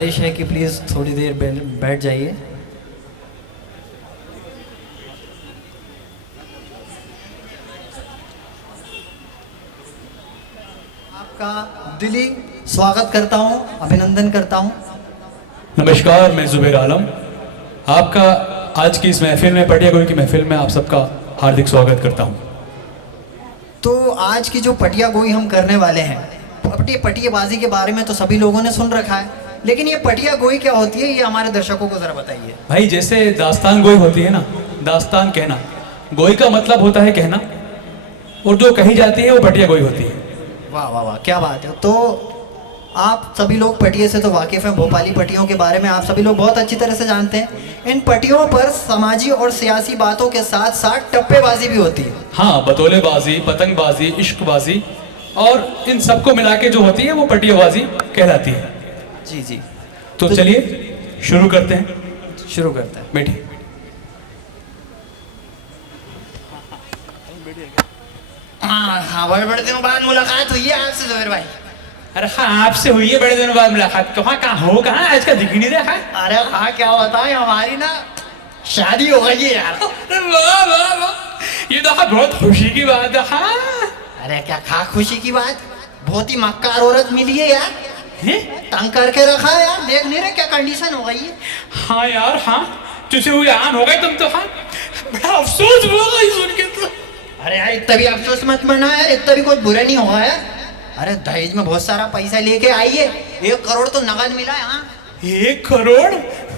गुजारिश है कि प्लीज़ थोड़ी देर बैठ जाइए। आपका दिली स्वागत करता हूं, अभिनंदन करता हूं। नमस्कार, मैं जुबैर आलम आपका आज की इस महफिल में, पटिया गोई की महफिल में आप सबका हार्दिक स्वागत करता हूं। तो आज की जो पटिया गोई हम करने वाले हैं, पटियाबाजी के बारे में तो सभी लोगों ने सुन रखा है, लेकिन ये पटिया गोई क्या होती है ये हमारे दर्शकों को जरा बताइए। भाई, जैसे दास्तान गोई होती है ना, दास्तान कहना, गोई का मतलब होता है कहना, और जो कही जाती है वो पटिया गोई होती है। वाह वाह वाह, क्या बात है। तो आप सभी लोग पटिये से तो वाकिफ़ हैं, भोपाली पटियों के बारे में आप सभी लोग बहुत अच्छी तरह से जानते हैं। इन पटियों पर समाजी और सियासी बातों के साथ साथ टप्पेबाजी भी होती है। हाँ, बतौलेबाजी, पतंगबाजी, इश्कबाजी और इन सबको मिला के जो होती है वो पटियाबाजी कहलाती है। जी जी, तो चलिए शुरू करते हैं। शुरू करते हैं। बैठिए। हाँ, बड़े दिनों बाद मुलाकात हुई है आपसे जुबैर भाई। अरे हाँ, आपसे हुई है बड़े दिनों बाद मुलाकात। कहाँ हो, कहाँ आज का दिख नहीं रहा है। अरे हाँ, क्या बताएं, हमारी ना शादी हो गई है यार। वाह वाह वाह, ये तो बहुत खुशी की बात है। हाँ, अरे क्या खा खुशी की बात, बहुत ही मक्कार औरत मिली है यार। तंग करके रखा है यार, देख नहीं रहे क्या कंडीशन हो गई है। हाँ यार, हाँ तुझे हुई आन हो गए तुम तो। हाँ, बड़ा अफसोस हुआ ये सुन के तो। अरे यार, इतना भी अफसोस मत मना यार, इतना भी कुछ बुरा नहीं हुआ है। अरे दहेज में बहुत सारा पैसा लेके आई है, 1 करोड़ तो नगद मिला है। हाँ, 1 करोड़?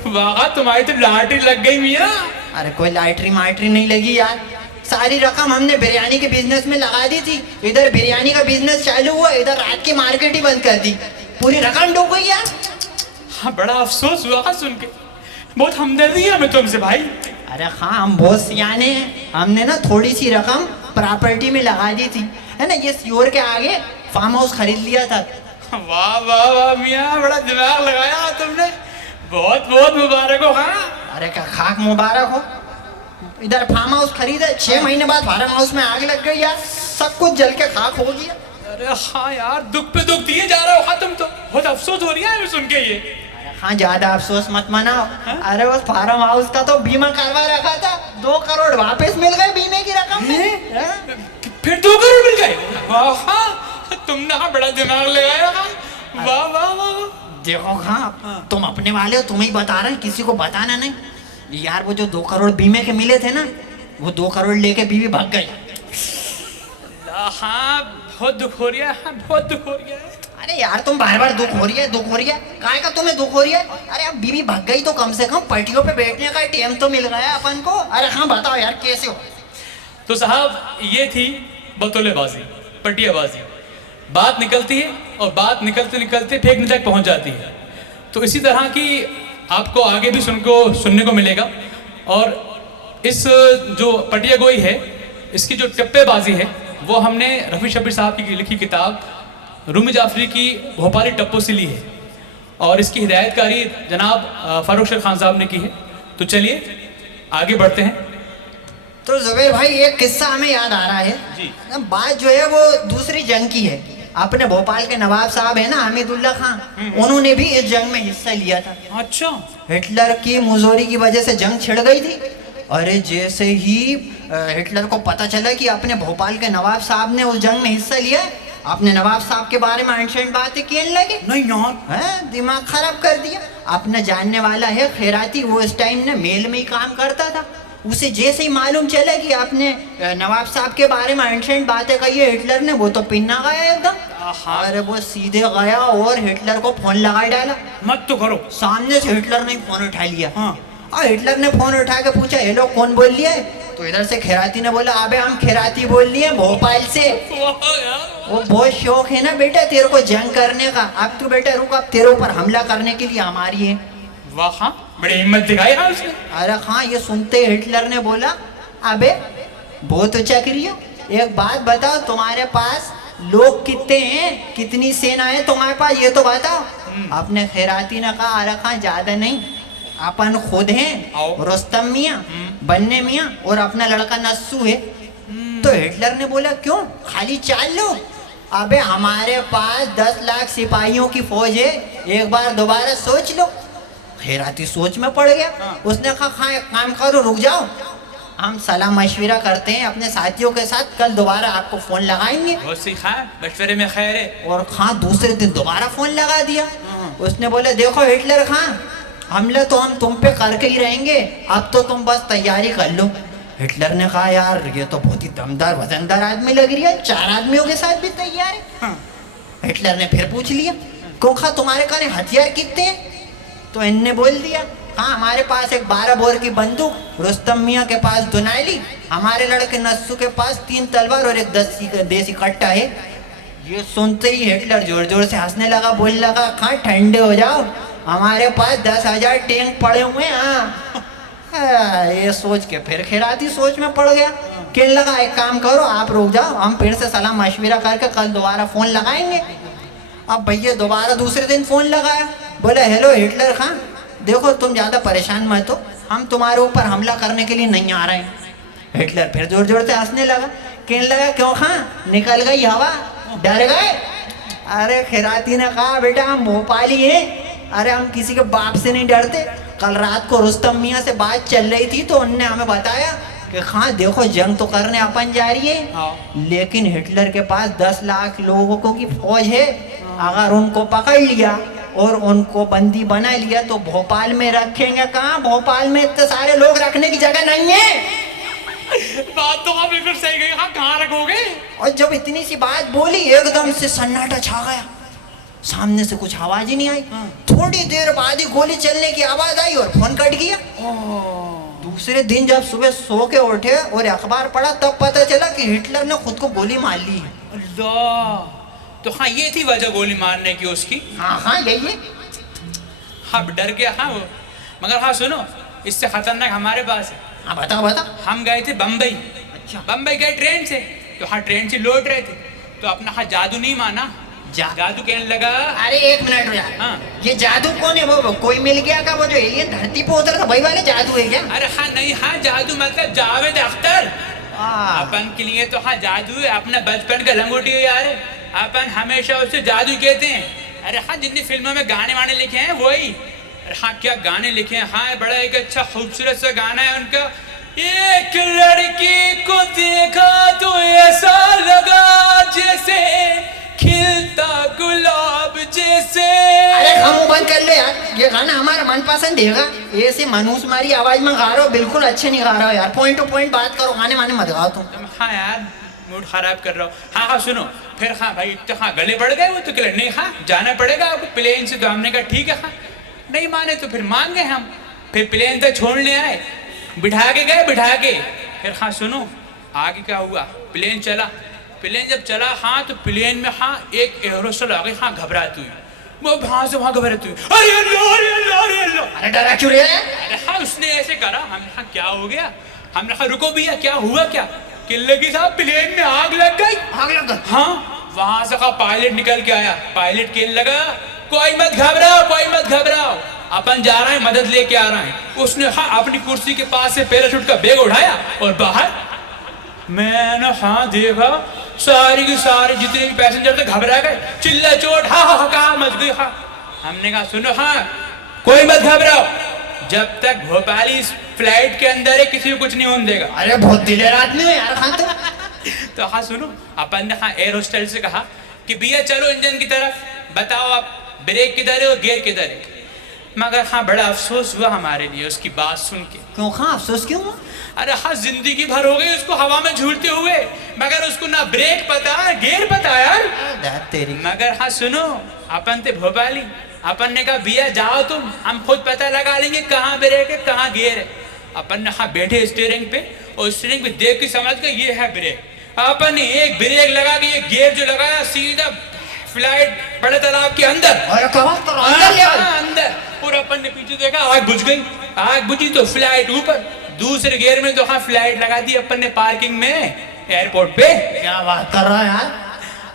वाह, तुम्हारी तो लॉटरी लग गई मियाँ। अरे कोई लॉटरी माटरी नहीं लगी यार, सारी रकम हमने बिरयानी के बिजनेस में लगा दी थी। इधर बिरयानी का बिजनेस चालू हुआ, इधर रात की मार्केट ही बंद कर दी, पूरी रकम डूब गई यार। हाँ, बड़ा अफसोस हुआ सुन के, बहुत हमदर्दी है हमें तुमसे भाई। अरे हाँ, हम बहुत सियाने हैं, हमने ना थोड़ी सी रकम प्रॉपर्टी में लगा दी थी, है ना, ये सियोर के आगे फार्म हाउस खरीद लिया था। वाह वाह वाह मियाँ, बड़ा दिमाग लगाया तुमने, बहुत बहुत मुबारक हो। हाँ, अरे क्या खाक मुबारक हो। इधर फार्म हाउस खरीदा, 6 महीने बाद फार्म हाउस में आग लग गई यार, सब कुछ जल के खाक हो गया। अरे हाँ यार, दुख पे दुख दिए जा रहे हो। हाँ, तुम तो बहुत अफसोस हो रही है सुन के ये। हाँ, ज्यादा अफसोस मत मनाओ। अरे उस फार्म हाउस का तो बीमा करवा रखा था, 2 करोड़ वापस मिल गए बीमे की रकम में। फिर 2 करोड़ मिल गए? वाह, तुमने हाँ बड़ा दिमाग लगाया। वाह वाह वाह। देखो हाँ, तुम अपने वाले हो, तुम ही बता रहे, किसी को बताना नहीं यार। वो जो 2 करोड़ बीमे के मिले थे ना, वो 2 करोड़ लेके बीवी भाग गई। हाँ, बहुत दुख हो रहा है। हाँ, बहुत दुख हो रहा है। अरे यार, तुम बार बार दुख हो रही है, दुख हो रही है, काहे का तुम्हें दुख हो रही है? अरे अब बीवी भाग गई तो कम से कम पटियों पे बैठने का टाइम तो मिल गया अपन को। अरे हाँ, बताओ यार कैसे हो? तो साहब, ये थी बतौलेबाजी, पटियाबाजी। बात निकलती है और बात निकलते निकलते फेंकने तक पहुंच जाती है। तो इसी तरह की आपको आगे भी सुनने को मिलेगा। और इस जो पटिया गोई है, इसकी जो टप्पेबाजी है, वो हमने रफ़ी शब्बीर साहब की लिखी किताब रूमी जाफरी की भोपाली टप्पो से ली है, और इसकी हिदायतकारी जनाब फारूक शेर खान साहब ने की है। तो चलिए आगे बढ़ते हैं। तो जुबैर भाई, एक किस्सा हमें याद आ रहा है जी। बात जो है वो दूसरी जंग की है। अपने भोपाल के नवाब साहब है ना, हमीदुल्ला खान, उन्होंने भी इस जंग में हिस्सा लिया था। अच्छा। हिटलर की मुजोरी की वजह से जंग छिड़ गई थी। अरे जैसे ही हिटलर को पता चला कि अपने भोपाल के नवाब साहब ने उस जंग में हिस्सा लिया, अपने नवाब साहब के बारे में अनशन बातें कहने लगे। नहीं यार, है, दिमाग खराब कर दिया। अपना जानने वाला है खैराती, वो इस टाइम ने मेल में ही काम करता था। उसे जैसे ही मालूम चला कि आपने नवाब साहब के बारे में अनशन बातें कही है हिटलर ने, वो तो पिन्ना गया एकदम। अरे वो सीधे गया और हिटलर को फोन लगा डाला। मत तो करो। सामने से हिटलर ने फोन उठा लिया। हाँ। और हिटलर ने फोन उठा के पूछा, हेलो कौन बोल लिया है? तो इधर से खैराती ने बोला, अबे हम खैराती बोल लिए भोपाल से। वो बहुत शौक है ना बेटा तेरे को जंग करने का, अब तू बेटा रुक, अब तेरे ऊपर हमला करने के लिए हमारी है। वाह, हाँ, बड़ी हिम्मत दिखाई है उसने। अरे हाँ, ये सुनते हिटलर ने बोला, अबे बहुत ऊंचा करियो, एक बात बताओ, तुम्हारे पास लोग कितने हैं, कितनी सेना है तुम्हारे पास, ये तो बताओ। अपने खैराती ने कहा, अरे हाँ ज्यादा नहीं, अपन खुद हैं, रुस्तम मियाँ, बन्ने मियाँ और अपना लड़का नस्सू है। तो हिटलर ने बोला, क्यों, खाली 4 लोग? अबे हमारे पास 10 लाख सिपाहियों की फौज है, एक बार दोबारा सोच लो। खैराती सोच में पड़ गया। उसने कहा हाँ एक काम करो, रुक जाओ, हम सलाह मशविरा करते हैं अपने साथियों के साथ, कल दोबारा आपको फोन लगाएंगे। बहुत सी खां मशवरे में खैर है। और खां दूसरे दिन दोबारा फोन लगा दिया। उसने बोले देखो हिटलर खां, हमले तो हम तुम पे करके ही रहेंगे, अब तो तुम बस तैयारी कर लो। हिटलर ने कहा यार ये तो बहुत ही दमदार वजनदार आदमी लग रही है, 4 आदमियों के साथ भी तैयार है। हिटलर ने फिर पूछ लिया क्यों खा तुम्हारे काने हथियार कितने हैं? तो इनने बोल दिया हाँ हमारे पास एक 12 बोर की बंदूक, रुस्तम मियाँ के पास दुनाइली, हमारे लड़के नस्सू के पास 3 तलवार और एक देसी कट्टा है। ये सुनते ही हिटलर जोर जोर से हंसने लगा, बोलने लगा हाँ ठंडे हो जाओ, हमारे पास 10,000 टैंक पड़े हुए हैं। ये सोच के फिर खैराती सोच में पड़ गया। कहने लगा एक काम करो आप रुक जाओ, हम फिर से सलाह मशविरा करके कल दोबारा फोन लगाएंगे। अब भैया दोबारा दूसरे दिन फोन लगाया, बोले हेलो हिटलर खां, देखो तुम ज्यादा परेशान मत हो, हम तुम्हारे ऊपर हमला करने के लिए नहीं आ रहे हैं। हिटलर फिर जोर जोर से हंसने लगा, कहने लगा क्यों खां निकल गई हवा, डर गए? अरे खैराती ने कहा बेटा हम भोपाली हैं, अरे हम किसी के बाप से नहीं डरते। कल रात को रुस्तम मियाँ से बात चल रही थी तो उनने हमें बताया कि हाँ देखो जंग तो करने अपन जा रही है, लेकिन हिटलर के पास 10 लाख लोगों की फौज है, अगर उनको पकड़ लिया और उनको बंदी बना लिया तो भोपाल में रखेंगे कहाँ? भोपाल में इतने सारे लोग रखने की जगह नहीं है। बात तो आप बिल्कुल सही गई, हाँ कहाँ रखोगे? और जब इतनी सी बात बोली एकदम से सन्नाटा छा गया, सामने से कुछ आवाज ही नहीं आई। थोड़ी देर बाद ही गोली चलने की आवाज आई और फोन कट गया। दूसरे दिन जब सुबह सो के उठे और अखबार पढ़ा तब पता चला कि हिटलर ने खुद को गोली मार ली है। अल्लाह, तो हाँ ये थी वजह गोली मारने की उसकी। हाँ यही है। हाँ डर गया हाँ वो, मगर हाँ सुनो इससे खतरनाक हमारे पास है। हाँ बताओ बताओ। हम गए थे बम्बई। अच्छा। बम्बई गए ट्रेन से, तो हाँ ट्रेन से लौट रहे थे तो अपना हाँ जादू नहीं माना, जादू कहने लगा। अरे एक मिनट हो यार, हाँ। ये जादू कौन है? वो कोई मिल गया का वो जो एलियन धरती पे उतर था वही वाले जादू है क्या? अरे हाँ नहीं, हाँ जादू मतलब जावेद अख्तर। अपन के लिए तो हाँ जादू है, अपना बचपन का लंगोटी है यार, अपन हमेशा उसे जादू कहते हैं। अरे हाँ जितनी फिल्मों में गाने वाने लिखे हैं वही। अरे हाँ क्या गाने लिखे हैं, हाँ बड़ा एक अच्छा खूबसूरत सा गाना है उनका, एक लड़की को देखा तो ऐसा लगा जैसे खिलता गुलाब जैसे। अरे हम बंद कर लो यार, ये गाना हमारा मनपसंद है। ऐसे मनुष्य मारी आवाज में गा रहे हो, बिल्कुल अच्छे नहीं गा रहे हो यार, पॉइंट टू पॉइंट बात करो, गाने वाने मत गाओ तुम। हाँ यार मूड खराब कर रहा हूँ। हाँ हाँ सुनो फिर, हाँ भाई तो हाँ गले पड़ गए वो तो कह नहीं हाँ जाना पड़ेगा आपको प्लेन से, तो हमने कहा ठीक है। हाँ नहीं माने तो फिर मान गए हम, फिर प्लेन तक छोड़ने आए, बिठा के गए बिठा के। फिर हाँ सुनो आगे क्या हुआ, प्लेन चला, प्लेन जब चला हाँ तो प्लेन में हाँ एक एयरोस्टॉल आ गई, हाँ घबराती हुई, वो वहां से वहां घबराती हुई, अरे अल्लाह अरे अल्लाह अरे अल्लाह। अरे डरा क्यों रहे? अरे हाँ उसने ऐसे करा, हमने कहा क्या हो गया, हमने कहा रुको भैया क्या हुआ क्या, किले की साहब प्लेन में आग लग गई। आग लग गई? हाँ वहां से कहा पायलट निकल के आया, पायलट कहने लगा कोई मत घबराओ कोई मत घबराओ, अपन जा रहे हैं मदद लेके आ रहे हैं। उसने हाँ अपनी कुर्सी के पास से पैराशूट का बैग उठाया और बाहर, मैंने हाँ देखा सारी की सारी जितने भी पैसेंजर थे घबरा गए, चिल्ला चोट हाँ हाँ कहाँ मच गई। हाँ हमने कहा सुनो हाँ कोई मत घबराओ, जब तक भोपाली इस फ्लाइट के अंदर है किसी को कुछ नहीं होने देगा। अरे बहुत दिलेर आदमी हो यार खान तुम। तो हाँ सुनो अपन ने हाँ एयर होस्टल से कहा कि भैया चलो इंजन की तरफ, बताओ आप ब्रेक किधर है और गियर किधर है। मगर हाँ बड़ा अफसोस हुआ हमारे लिए उसकी बात सुन के। क्यों हाँ अफसोस क्यों? अरे हाँ जिंदगी भर हो गई उसको हवा में झूलते हुए, मगर उसको ना ब्रेक पता गियर पता यार तेरी। मगर हाँ सुनो अपन थे भोपाली, अपन ने कहा भैया जाओ तुम, हम खुद पता लगा लेंगे कहाँ ब्रेक है कहाँ गियर है। अपन ने हाँ बैठे स्टीयरिंग पे और स्टीयरिंग पे देख के समझ गए ये है ब्रेक। अपन ने एक ब्रेक लगा के एक गियर जो लगाया सीधा फ्लाइट बड़े तालाब के अंदर। अरे अंदर और अपन ने पीछे देखा आग बुझ गई, आग बुझी तो फ्लाइट ऊपर, दूसरे गियर में तो हाँ फ्लाइट लगा दी अपन ने पार्किंग में एयरपोर्ट पे। क्या बात कर रहा है यार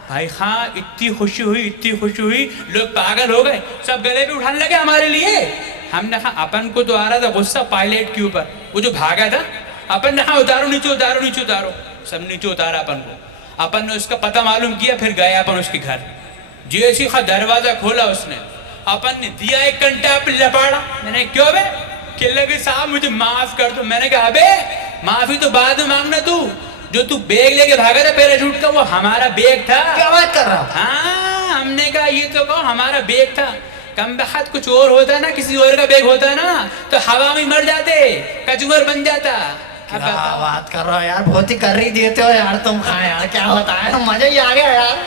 भाई हाँ इतनी खुशी हुई लोग पागल हो गए, सब गले पे उठाने लगे हमारे लिए। हमने कहा अपन को तो आ रहा था गुस्सा पायलट के ऊपर, वो जो भागा था, अपन ने हाँ उतारो नीचे उतारो नीचे उतारो, सब नीचे उतारा अपन को। अपन ने उसका पता मालूम किया, फिर गए अपन उसके घर। जैसे ही दरवाजा खोला उसने, अपन ने दिया एक घंटा पे लपाड़ा। मैंने क्यों बे? कि लगे साहब मुझे माफ कर दो। मैंने कहा अबे माफी तो बाद में मांगना, तू जो तू बैग लेके भागा था पैराशूट का, वो हमारा बैग था। क्या बात कर रहा हो? हाँ, हमने कहा ये तो कहो हमारा बैग था। कम बखत कुछ और होता ना, किसी और का बैग होता ना तो हवा में मर जाते, कचूमर बन जाता। अब क्या बताओ। बात कर रहे हो यार, बहुत ही कर रही देते हो यार तुम। हाँ यार, क्या होता है, मजा ही आ गया यार।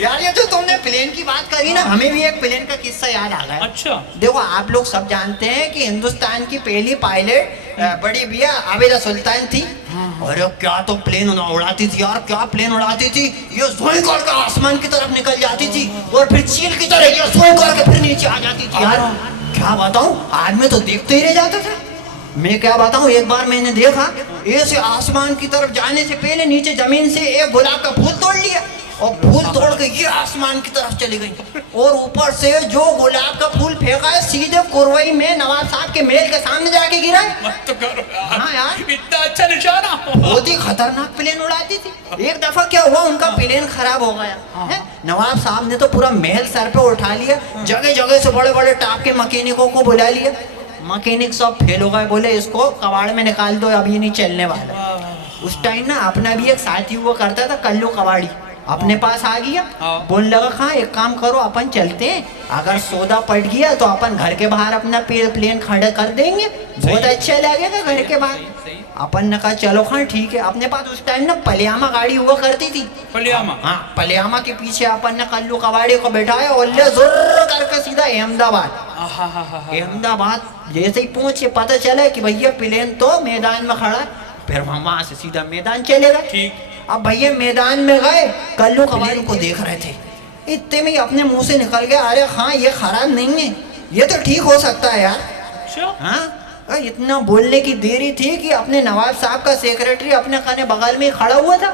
यार ये जो तुमने प्लेन की बात करी ना, हमें भी एक प्लेन का किस्सा याद आ गया। अच्छा। देखो आप लोग सब जानते हैं कि हिंदुस्तान की पहली पायलट बड़ी बिया आबिदा सुल्तान थी। अरे क्या तो प्लेन उड़ाती थी यार, क्या प्लेन उड़ाती थी। ये सोई करके आसमान की तरफ निकल जाती थी और फिर चील की तरह ये सोई करके फिर नीचे आ जाती थी यार। क्या बताऊं, आदमी तो देखते ही रह जाता था। मैं क्या बताऊं, एक बार मैंने देखा ऐसे आसमान की तरफ जाने से पहले नीचे जमीन से एक गुलाब का फूल तोड़ लिया और फूल तोड़ के ये आसमान की तरफ चली गई और ऊपर से जो गुलाब का फूल फेंका है सीधे कुरवई में नवाब साहब के महल के सामने जाके गिरा है। मत तो करो यार। हाँ यार, इतना अच्छा निशाना। बहुत ही खतरनाक प्लेन उड़ाती थी। एक दफा क्या हुआ, उनका प्लेन खराब हो गया है। नवाब साहब ने तो पूरा महल सर पे उठा लिया, जगह जगह से बड़े बड़े टाप के मैकेनिकों को बुला लिया। मैकेनिक सब फेल हो गए, बोले इसको कबाड़ में निकाल दो, अब ये नहीं चलने वाला। उस टाइम ना अपना भी एक साथी हुआ करता था कल्लू कबाड़ी, अपने पास आ गया। बोलने लगा हाँ एक काम करो, अपन चलते हैं, अगर सौदा पट गया तो अपन घर के बाहर अपना प्लेन खड़ा कर देंगे, बहुत अच्छा लगेगा घर के बाहर। अपन ने कहा चलो हाँ ठीक है। अपने पास उस टाइम ना पलियामा गाड़ी हुआ करती थी। पलियामा? हाँ, पलियामा के पीछे अपन ने कल्लू कबाड़ी को बैठाया और ले जोर करके सीधा अहमदाबाद। अहमदाबाद जैसे ही पहुंचे पता चला कि भैया प्लेन तो मैदान में खड़ा है, फिर वहां से सीधा मैदान चले गए। ठीक। अब भैया मैदान में गए, कल्लू कबाड़ी को देख रहे थे, इतने में अपने मुंह से निकल गया अरे हाँ ये खराब नहीं है, ये तो ठीक हो सकता है यार। अच्छा। हाँ, इतना बोलने की देरी थी कि अपने नवाब साहब का सेक्रेटरी अपने खाने बगल में ही खड़ा हुआ था।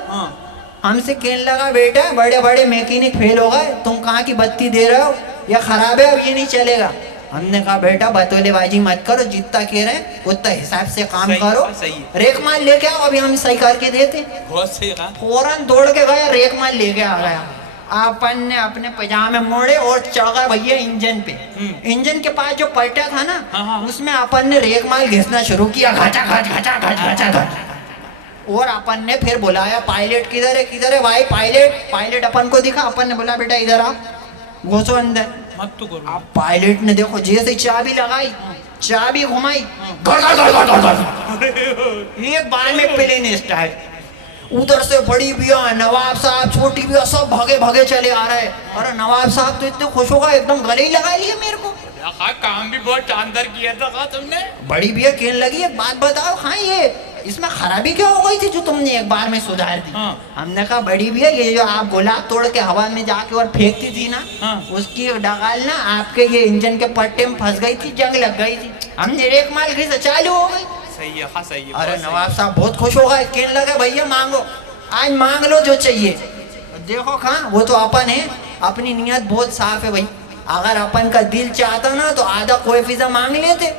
हमसे कहने लगा बेटा बड़े बड़े मैकेनिक फेल हो गए, तुम कहाँ की बत्ती दे रहे हो, ये खराब है अब ये नहीं चलेगा। हमने कहा बेटा बतौलेबाजी मत करो, जितना कह रहे हैं उतना हिसाब से काम करो, रेक माल लेके आओ अभी हम सही करके देते। बहुत सही कहा। फौरन दौड़ के गया, रेक माल लेके आ गया। अपन ने अपने पजामे मोड़े और चढ़ गए भैया इंजन पे। इंजन के पास जो पलटा था ना, उसमें अपन ने रेक माल घिसना शुरू किया, घचा घच घचा घच घचा घच। और अपन ने फिर बुलाया पायलट, किधर है किधर है भाई पायलट। पायलट अपन को दिखा, अपन ने बोला बेटा इधर आ, घुसो अंदर। मत तो करो। अब पायलट ने देखो जैसे चाबी लगाई, चाबी घुमाई, एक बार में प्लेन स्टार्ट। उधर से बड़ी बिया, नवाब साहब, छोटी बिया, सब भागे भागे चले आ रहे। अरे नवाब साहब तो इतने खुश हो गए, एकदम गले ही लगा लिए मेरे को। काम भी बहुत शानदार किया था तुमने। बड़ी बिया कहने लगी एक बात बताओ, हाँ ये इसमें खराबी क्या हो गई थी जो तुमने एक बार में सुधार दी। हमने कहा बड़ी बिया ये जो आप गुलाब तोड़ के हवा में जाके और फेंकती थी ना, उसकी एक डगाल ना आपके ये इंजन के पट्टे में फंस गई थी, जंग लग गई थी, हमने रेक माल घिसा चालू हो गई। सही है, हाँ सही है। अरे नवाब साहब बहुत खुश हो गए, कहने लगे भैया मांगो, आज मांग लो जो चाहिए। देखो खां वो तो अपन है, अपनी नियत बहुत साफ है भाई। अगर अपन का दिल चाहता ना तो आधा कोई फिजा मांग लेते,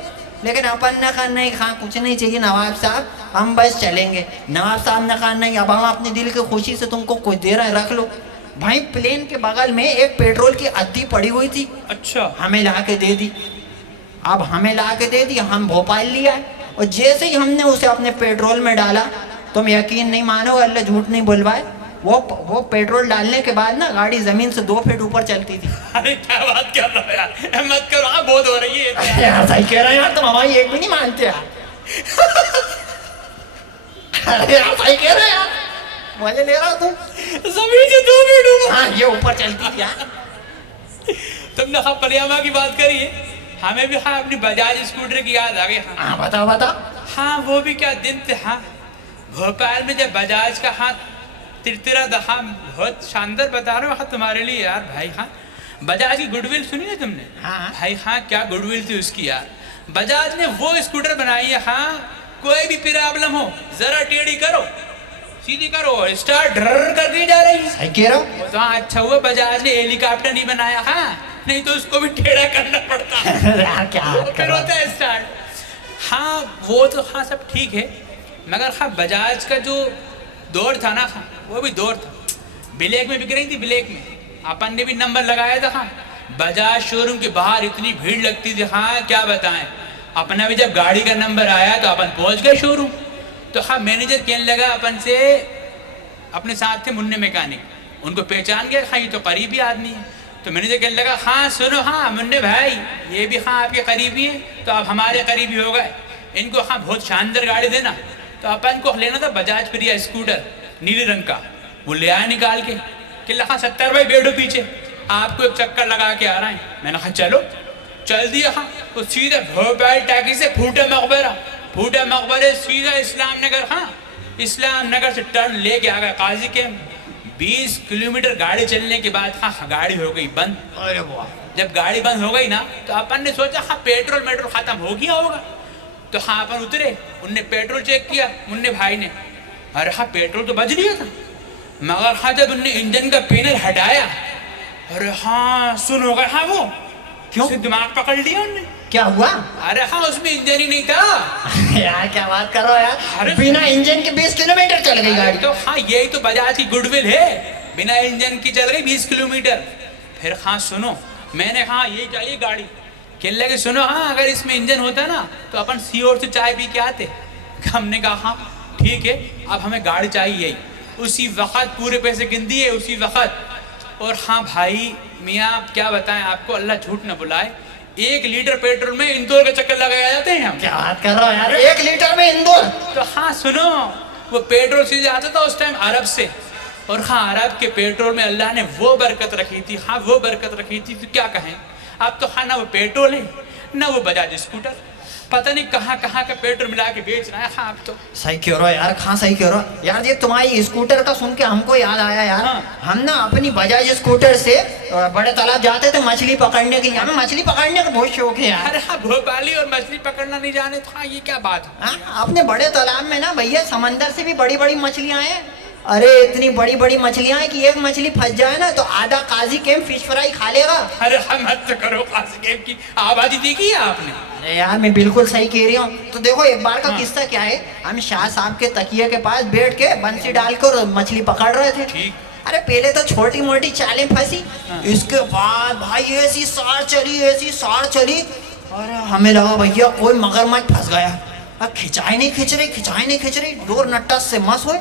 लेकिन अपन ने कहा नहीं खां कुछ नहीं चाहिए नवाब साहब, हम बस चलेंगे। नवाब साहब ने कहा नहीं अब हम अपने दिल की खुशी से तुमको कुछ दे रहे हैं, रख लो। भाई प्लेन के बगल में एक पेट्रोल की अद्दी पड़ी हुई थी। अच्छा। हमें ला के दे दी। अब हमें ला के दे दी, हम भोपाल लिया और जैसे ही हमने उसे अपने पेट्रोल में डाला, तुम यकीन नहीं मानोगे, अल्लाह झूठ नहीं बुलवाए, वो पेट्रोल डालने के बाद ना गाड़ी जमीन से 2 फीट ऊपर चलती थी। अरे क्या बात कर रहे हो यार, मत करो, हाँ बहुत हो रही है यार। सही कह रहे हैं यार, तुम हमारी एक भी नहीं मानते यार। अरे यार सही कह रहे हैं यार, मजे ले रहा हो तुम। जमीन से 2 फीट ऊपर। हाँ ये ऊपर चलती थी यार। तुमने हाँ पलियामा की बात करी है, हमें भी हाँ अपनी बजाज स्कूटर की याद आ गई। हाँ बताओ बताओ। हाँ वो भी क्या दिन थे। हाँ भोपाल में जब बजाज का हाँ तिरतिरा दहा, बहुत शानदार बता रहा हूँ हाँ तुम्हारे लिए यार भाई। हाँ बजाज की गुडविल सुनी है तुमने? हाँ भाई हाँ क्या गुडविल थी उसकी यार। बजाज ने वो स्कूटर बनाई है, हाँ कोई भी प्रॉब्लम हो जरा टेढ़ी करो, सीधी करो, स्टार्ट ड्रर कर दी जा रही है। सही कह रहा हूँ। तो हाँ अच्छा हुआ बजाज ने हेलीकॉप्टर नहीं बनाया, हाँ नहीं तो उसको भी टेढ़ा करना पड़ता। यार क्या फिर होता है स्टार्ट। हाँ वो तो हाँ सब ठीक है, मगर हाँ बजाज का जो दौर था ना, हाँ वो भी दौर था। ब्लैक में बिक रही थी, ब्लैक में। अपन ने भी नंबर लगाया था। हाँ, बजाज शोरूम के बाहर इतनी भीड़ लगती थी, हाँ क्या बताएं। अपना भी जब गाड़ी का नंबर आया तो अपन पहुंच गए शोरूम। तो हाँ, मैनेजर कहने लगा अपन से, अपने साथ थे मुन्ने मैकेनिक, उनको पहचान गया, हाँ ये तो करीबी आदमी है। तो मैनेजर कहने लगा, हाँ सुनो, हाँ मुन्ने भाई ये भी हाँ आपके करीबी हैं, तो आप हमारे करीबी हो गए। इनको हाँ बहुत शानदार गाड़ी देना। तो अपन को लेना था बजाज प्रिया स्कूटर नीले रंग का। वो ले आया निकाल के, कि हाँ 70 भाई बैठो पीछे, आपको एक चक्कर लगा के आ रहा है। मैंने कहा चलो, चल दिया। हाँ, तो सीधा भोपाल टाकी से फूटा मकबरे सीधा इस्लाम नगर। हाँ, इस्लाम नगर से टर्न लेके आ गए काजी के। 20 किलोमीटर गाड़ी चलने के बाद हाँ गाड़ी हो गई बंद। अरे वाह। जब गाड़ी बंद हो गई ना, तो अपन ने सोचा हाँ पेट्रोल खत्म हो गया होगा। तो हाँ अपन उतरे, उनने पेट्रोल चेक किया मुन्ने भाई ने। अरे हाँ पेट्रोल तो बच लिया था, मगर हाँ जब उनने इंजन का पैनल हटाया, अरे हाँ सुन हो गया। हाँ वो क्यों? दिमाग पकड़ लिया उनने। क्या हुआ? अरे हाँ उसमें इंजन ही नहीं था। यार क्या बात कर रहे हो यार, अरे बिना इंजन के 20 किलोमीटर चल गई गाड़ी। तो हाँ यही तो बजाज की गुडविल है, बिना इंजन की चल गई 20 किलोमीटर। फिर हाँ सुनो, मैंने हाँ ये चाहिए गाड़ी। कहने लगे सुनो, हाँ अगर इसमें इंजन होता ना तो अपन सीओर से चाय पी के आते। हमने कहा हाँ ठीक है, अब हमें गाड़ी चाहिए यही। उसी वक्त पूरे पैसे गिन दिए उसी वक्त। और हाँ भाई मियाँ क्या बताएं आपको, अल्लाह झूठ न बुलाए, 1 लीटर पेट्रोल में इंदौर के चक्कर लगाए जाते हैं हम। क्या बात कर रहे हो यार, 1 लीटर में इंदौर? तो हाँ सुनो, वो पेट्रोल सीधे आता था उस टाइम अरब से। और हाँ अरब के पेट्रोल में अल्लाह ने वो बरकत रखी थी, हाँ वो बरकत रखी थी, तो क्या कहें। अब तो हाँ ना वो पेट्रोल है ना वो बजाज स्कूटर, पता नहीं कहाँ कहाँ का पेट्रोल मिला के बेच रहा है। हाँ अब तो सही कह रहे हो यार, कहाँ सही कह रहे हो यार। ये तुम्हारी स्कूटर का सुन के हमको याद आया यार। हाँ। हम ना अपनी बजाज स्कूटर से बड़े तालाब जाते थे मछली पकड़ने के लिए। हमें मछली पकड़ने का बहुत शौक है यार। अरे हाँ भोपाली और मछली पकड़ना नहीं जाने तो हाँ ये क्या बात है। हाँ, अपने बड़े तालाब में ना भैया समंदर से भी बड़ी बड़ी मछलियां हैं। अरे इतनी बड़ी बड़ी मछलियां हैं कि एक मछली फंस जाए ना तो आधा काजी कैंप फिश फ्राई खा लेगा। अरे हम मत तो करो, काजी कैंप की आबादी देखी है आपने? अरे यार मैं बिल्कुल सही कह रही हूँ। तो देखो एक बार का किस्सा क्या है, हम शाह साहब के तकिए के पास बैठ के बंसी डालकर मछली पकड़ रहे थे। ठीक। अरे पहले तो छोटी मोटी चालें फंसी, इसके बाद भाई ऐसी सार चली। अरे हमें लगा भैया कोई मगरमच्छ फंस गया। अब खिंचाई नहीं खिंच रही, डोर नट्टा से मस हुए।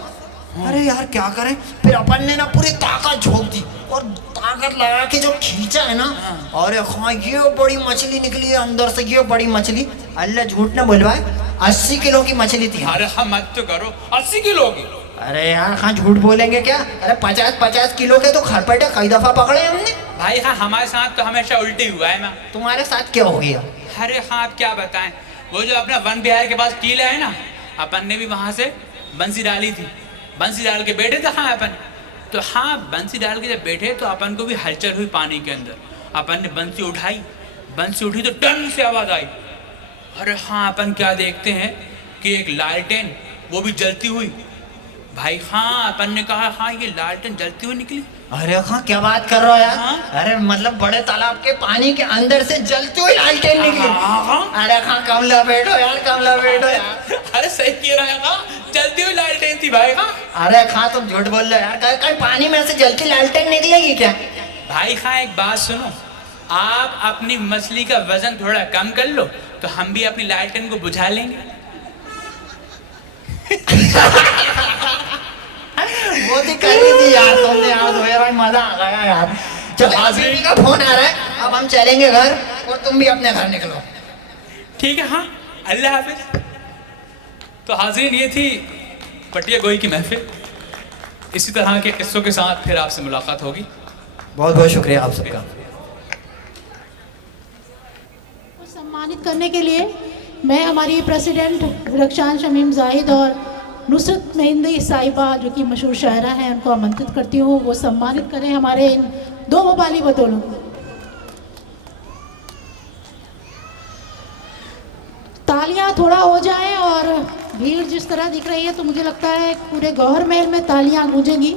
अरे यार क्या करें, फिर अपन ने ना पूरी ताकत झोंक दी और ताकत लगा के जो खींचा है ना, अरे हाँ ये बड़ी मछली निकली है अंदर से। ये बड़ी मछली, अल्लाह झूठ न बुलवाए, 80 किलो की मछली थी। अरे हम मत तो करो, 80 किलो की? अरे यार हाँ झूठ बोलेंगे क्या। अरे 50 किलो के तो खरपटे कई दफा पकड़े हमने। भाई हाँ हमारे साथ तो हमेशा उल्टी हुआ है ना। तुम्हारे साथ क्या हो गया? अरे हाँ आप क्या बताएं, वो जो अपना वन विहार के पास कीला है ना, अपन ने भी वहां से बंसी डाली थी। बंसी डाल के बैठे थे हाँ अपन। तो हाँ बंसी डाल के जब बैठे तो अपन को भी हलचल हुई पानी के अंदर। अपन ने बंसी उठी तो टन से आवाज आई। अरे हाँ अपन क्या देखते हैं कि एक लालटेन वो भी जलती हुई। भाई हाँ अपन ने कहा हाँ ये लालटेन जलती हुई निकली। अरे हाँ क्या बात कर रहे हो यार। हाँ? अरे मतलब बड़े तालाब के पानी के अंदर से जलती हुई लालटेन निकली। हाँ। अरे हाँ कमला बैठो यार। अरे सही कह रहा है, हाँ जलती हुई लालटेन थी भाई। हाँ अरे हाँ तुम झूठ बोल रहे हो यार, कहीं पानी में से जलती लालटेन निकलेगी क्या? भाई हाँ एक बात सुनो, आप अपनी मछली का वजन थोड़ा कम कर लो तो हम भी अपनी लालटेन को बुझा लेंगे। बहुत ही कर रही थी यार तुमने यार, धोया भाई मजा आ गया यार। चलो हाजिरी का फोन आ रहा है, अब हम चलेंगे घर और तुम भी अपने घर निकलो। ठीक है हाँ, अल्लाह हाफिज। तो हाजिरीन ये थी पटिया गोई की महफिल। इसी तरह के किस्सों के साथ फिर आपसे मुलाकात होगी। बहुत बहुत शुक्रिया आप सबका। सम्मानित करने के लिए मैं हमारी प्रेसिडेंट रक्षान शमीम जाहिद और नुसरत मेहंदी साहिबा जो कि मशहूर शायरा हैं उनको आमंत्रित करती हूँ, वो सम्मानित करें हमारे इन 2 भोपाली बतौलों को। तालियां थोड़ा हो जाएं और भीड़ जिस तरह दिख रही है तो मुझे लगता है पूरे गौहर महल में तालियां गूंजेंगी।